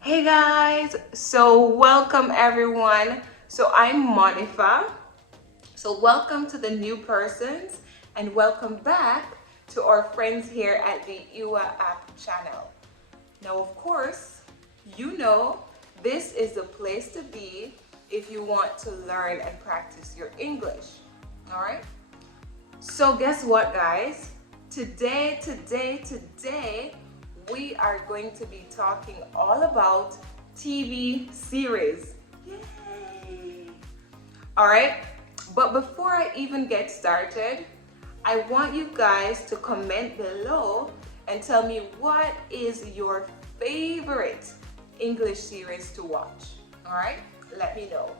Hey guys, so welcome everyone. So I'm Monifa. So welcome to the new persons and welcome back to our friends here at the UA app channel. Now of course, you know this is the place to be if you want to learn and practice your English. All right? So guess what guys? Today, we are going to be talking all about TV series. Yay! All right, but before I even get started, I want you guys to comment below and tell me what is your favorite English series to watch. All right, let me know.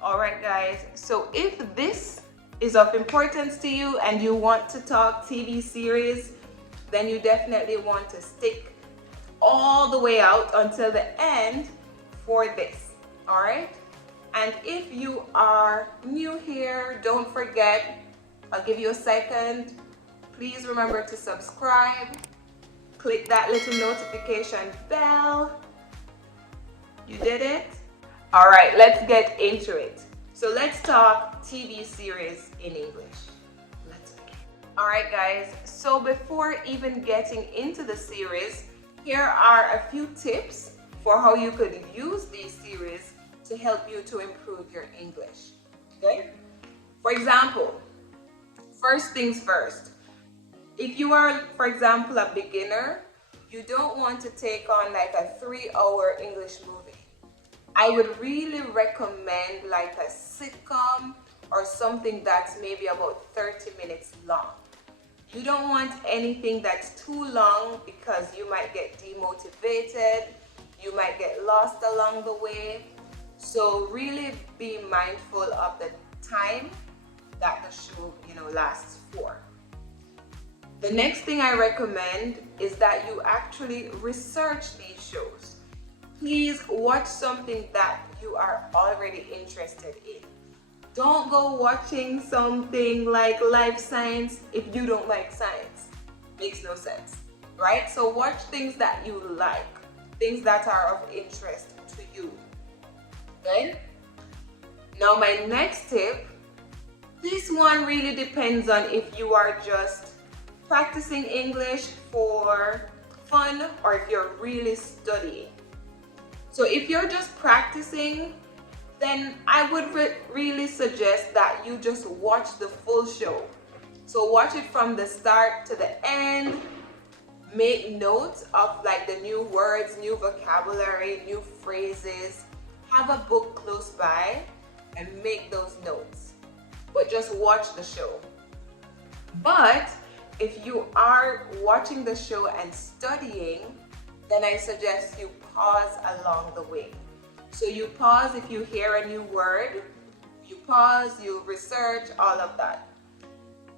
All right, guys, so if this is of importance to you and you want to talk TV series, then you definitely want to stick all the way out until the end for this. All right, and if you are new here, don't forget, I'll give you a second, please remember to subscribe, click that little notification bell. You did it? All right, let's get into it. So let's talk TV series in English. Let's begin. All right, guys. So before even getting into the series, here are a few tips for how you could use these series to help you to improve your English. Okay? For example, first things first. If you are, for example, a beginner, you don't want to take on like a 3-hour English movie. I would really recommend like a sitcom or something that's maybe about 30 minutes long. You don't want anything that's too long because you might get demotivated, you might get lost along the way. So really be mindful of the time that the show, lasts for. The next thing I recommend is that you actually research these shows. Please watch something that you are already interested in. Don't go watching something like life science if you don't like science. Makes no sense, right? So watch things that you like, things that are of interest to you. Okay? Now my next tip, this one really depends on if you are just practicing English for fun or if you're really studying. So if you're just practicing, then I would really suggest that you just watch the full show. So watch it from the start to the end. Make notes of like the new words, new vocabulary, new phrases. Have a book close by and make those notes. But just watch the show. But if you are watching the show and studying, then I suggest you pause along the way. So you pause if you hear a new word, you pause, you research, all of that.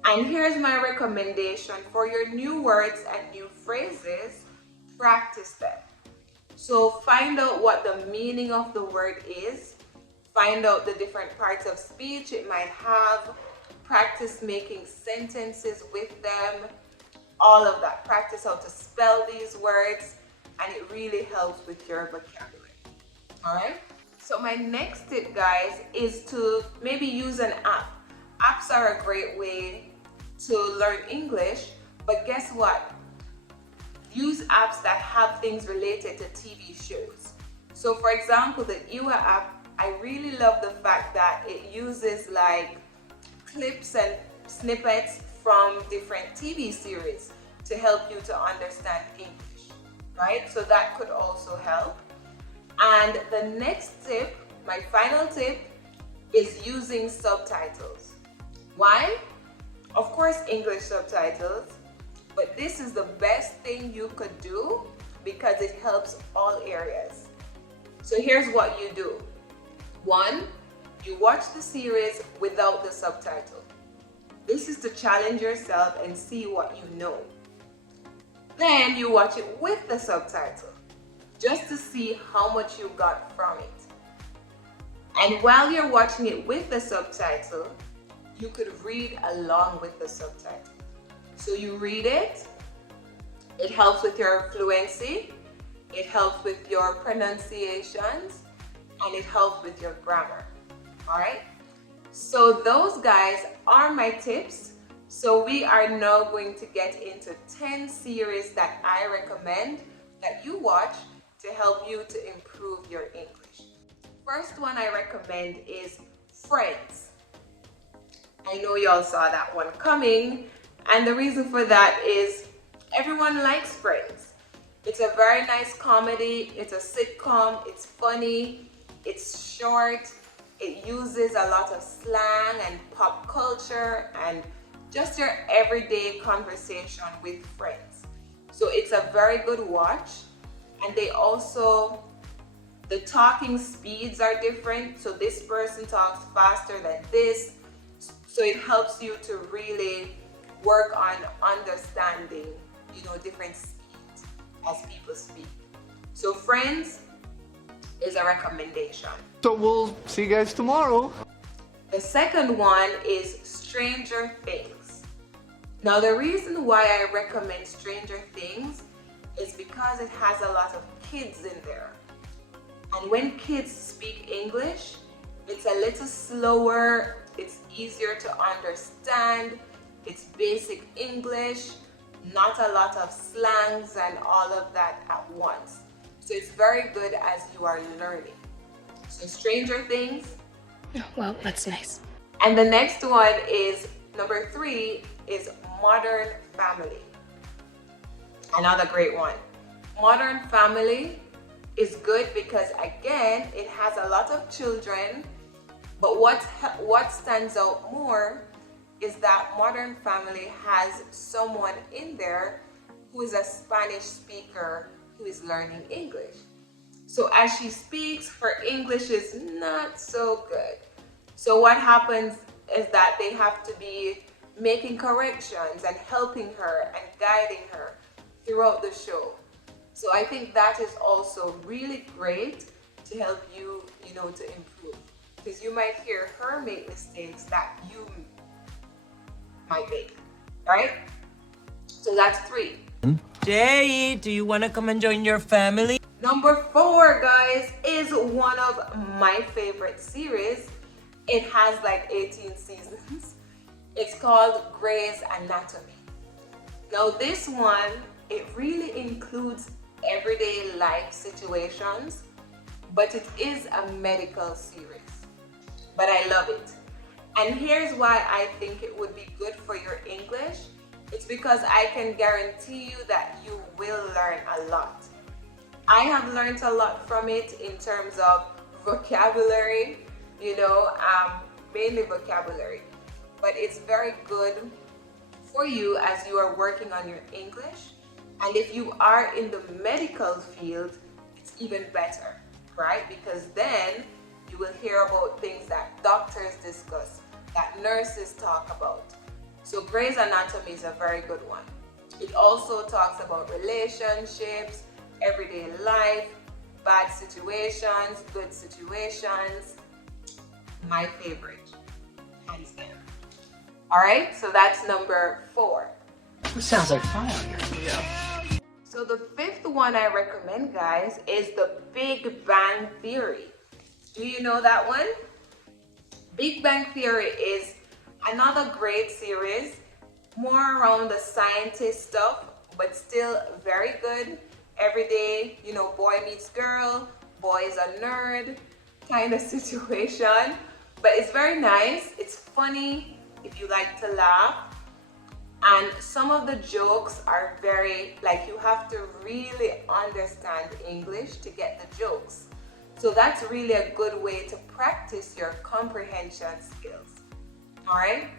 And here's my recommendation for your new words and new phrases, practice them. So find out what the meaning of the word is, find out the different parts of speech it might have, practice making sentences with them, all of that. Practice how to spell these words, and it really helps with your vocabulary. All right? So my next tip, guys, is to maybe use an app. Apps are a great way to learn English, but guess what? Use apps that have things related to TV shows. So for example, the UA app, I really love the fact that it uses like clips and snippets from different TV series to help you to understand English, right? So that could also help. And the next tip, my final tip, is using subtitles. Why? Of course, English subtitles, but this is the best thing you could do because it helps all areas. So here's what you do. 1, you watch the series without the subtitle. This is to challenge yourself and see what you know. Then you watch it with the subtitle, just to see how much you got from it. And while you're watching it with the subtitle, you could read along with the subtitle. So you read it, It helps with your fluency, it helps with your pronunciations, and it helps with your grammar. All right? So those guys are my tips. So we are now going to get into 10 series that I recommend that you watch to help you to improve your English. First one I recommend is Friends. I know y'all saw that one coming, and the reason for that is everyone likes Friends. It's a very nice comedy, it's a sitcom, it's funny, it's short, it uses a lot of slang and pop culture and just your everyday conversation with friends. So it's a very good watch, and they also, the talking speeds are different. So this person talks faster than this. So it helps you to really work on understanding, different speeds as people speak. So Friends is a recommendation. So we'll see you guys tomorrow. The second one is Stranger Things. Now the reason why I recommend Stranger Things is because it has a lot of kids in there. And when kids speak English, it's a little slower, it's easier to understand, it's basic English, not a lot of slangs and all of that at once. So it's very good as you are learning. So Stranger Things. Oh, well, that's nice. And the next one is, number 3, is Modern Family. Another great one. Modern Family is good because, again, it has a lot of children, but what stands out more is that Modern Family has someone in there who is a Spanish speaker who is learning English. So as she speaks, her English is not so good. So what happens is that they have to be making corrections and helping her and guiding her throughout the show. So I think that is also really great to help you, to improve. Because you might hear her make mistakes that you might make, right? So that's 3. Jay, do you want to come and join your family? Number 4, guys, is one of my favorite series. It has like 18 seasons. It's called Grey's Anatomy. Now this one, it really includes everyday life situations, but it is a medical series. But I love it. And here's why I think it would be good for your English. It's because I can guarantee you that you will learn a lot. I have learned a lot from it in terms of vocabulary, mainly vocabulary. But it's very good for you as you are working on your English. And if you are in the medical field, it's even better, right? Because then you will hear about things that doctors discuss, that nurses talk about. So Grey's Anatomy is a very good one. It also talks about relationships, everyday life, bad situations, good situations. My favorite, hands down. All right, so that's number 4. It sounds like fun out here. Yeah. So the 5th one I recommend, guys, is The Big Bang Theory. Do you know that one? Big Bang Theory is another great series, more around the scientist stuff, but still very good. Every day, boy meets girl, boy is a nerd kind of situation. But it's very nice. It's funny if you like to laugh. And some of the jokes are very, you have to really understand English to get the jokes. So that's really a good way to practice your comprehension skills. All right?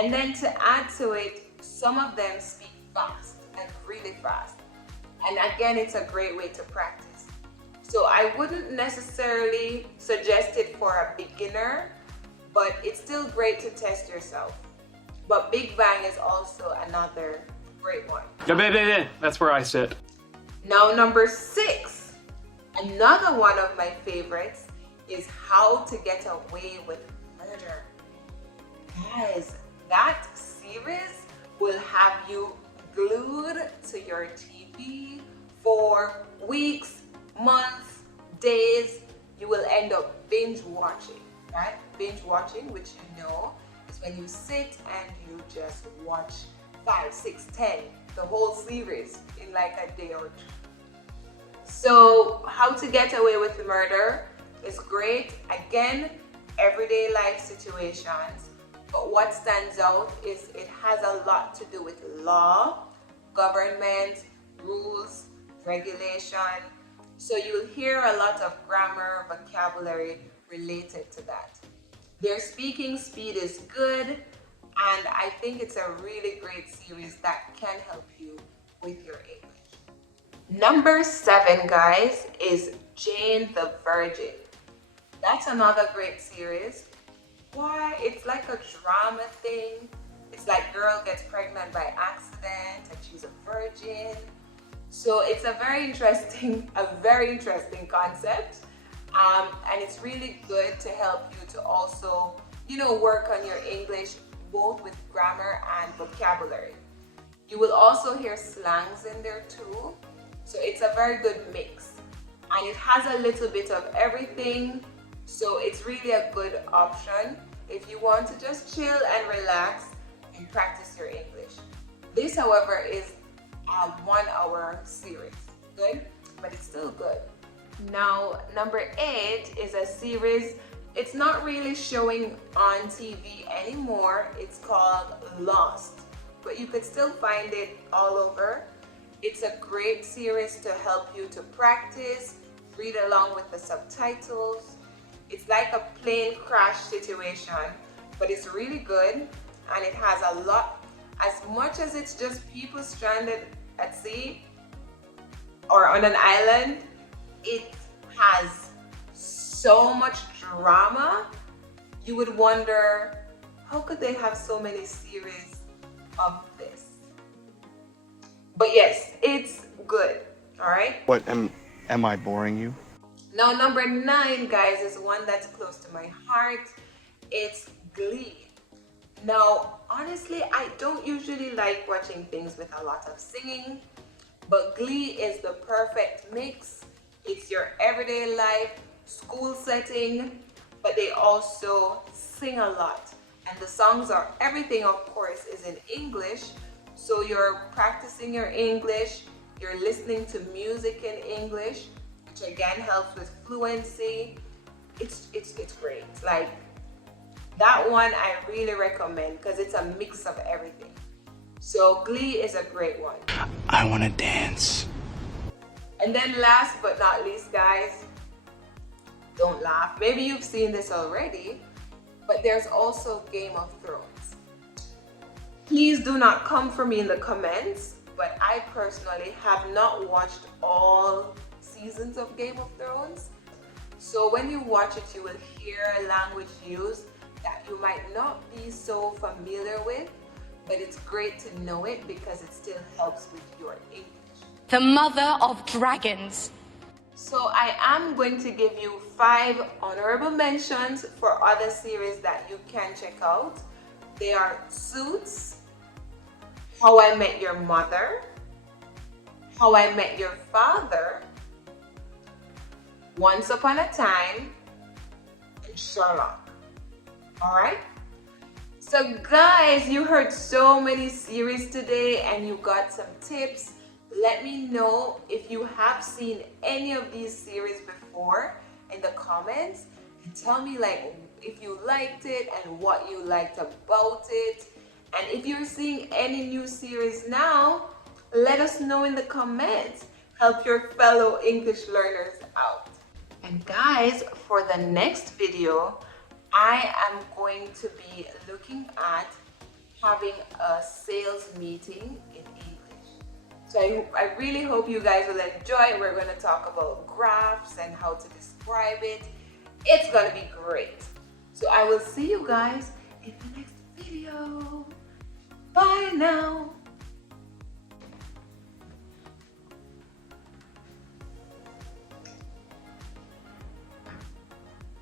And then to add to it, some of them speak fast, really fast. And again, it's a great way to practice. So I wouldn't necessarily suggest it for a beginner, but it's still great to test yourself. But Big Bang is also another great one. Yeah, that's where I sit. Now, number 6, another one of my favorites is How to Get Away with Murder. Guys, that series will have you glued to your TV for weeks, months, days. You will end up binge watching, right? Binge watching, which you know is when you sit and you just watch 5, 6, 10, the whole series in like a day or two. So How to Get Away with Murder is great. Again, everyday life situations. But what stands out is it has a lot to do with law, government, rules, regulation. So you'll hear a lot of grammar, vocabulary related to that. Their speaking speed is good, and I think it's a really great series that can help you with your English. Number 7, guys, is Jane the Virgin. That's another great series. Why? It's like a drama thing. It's like girl gets pregnant by accident and she's a virgin. So it's a very interesting concept. And it's really good to help you to also, work on your English, both with grammar and vocabulary. You will also hear slangs in there too. So it's a very good mix. And it has a little bit of everything. So it's really a good option if you want to just chill and relax and practice your English. This, however, is a 1-hour series. Good, but it's still good. Now, number 8 is a series. It's not really showing on TV anymore. It's called Lost, but you could still find it all over. It's a great series to help you to practice, read along with the subtitles. It's like a plane crash situation, but it's really good, and it has a lot. As much as it's just people stranded at sea or on an island, it has so much drama. You would wonder, how could they have so many series of this? But yes, it's good. All right. What, am I boring you? Now, number 9, guys, is one that's close to my heart. It's Glee. Now, honestly, I don't usually like watching things with a lot of singing, but Glee is the perfect mix. It's your everyday life, school setting, but they also sing a lot. And the songs are, everything of course is in English. So you're practicing your English, you're listening to music in English, which again helps with fluency. It's great. Like, that one I really recommend because it's a mix of everything. So Glee is a great one. I want to dance. And then last but not least, guys, don't laugh. Maybe you've seen this already, but there's also Game of Thrones. Please do not come for me in the comments, but I personally have not watched all seasons of Game of Thrones. So when you watch it, you will hear language used that you might not be so familiar with, but it's great to know it because it still helps with your English. The mother of dragons. So I am going to give you 5 honorable mentions for other series that you can check out. They are Suits, How I Met Your Mother, How I Met Your Father, Once Upon a Time, and Sherlock. Alright? So guys, you heard so many series today and you got some tips. Let me know if you have seen any of these series before in the comments, and tell me like if you liked it and what you liked about it. And if you're seeing any new series now, let us know in the comments. Help your fellow English learners out. And guys, for the next video, I am going to be looking at having a sales meeting in English. So I really hope you guys will enjoy. We're going to talk about graphs and how to describe it. It's going to be great. So I will see you guys in the next video. Bye now.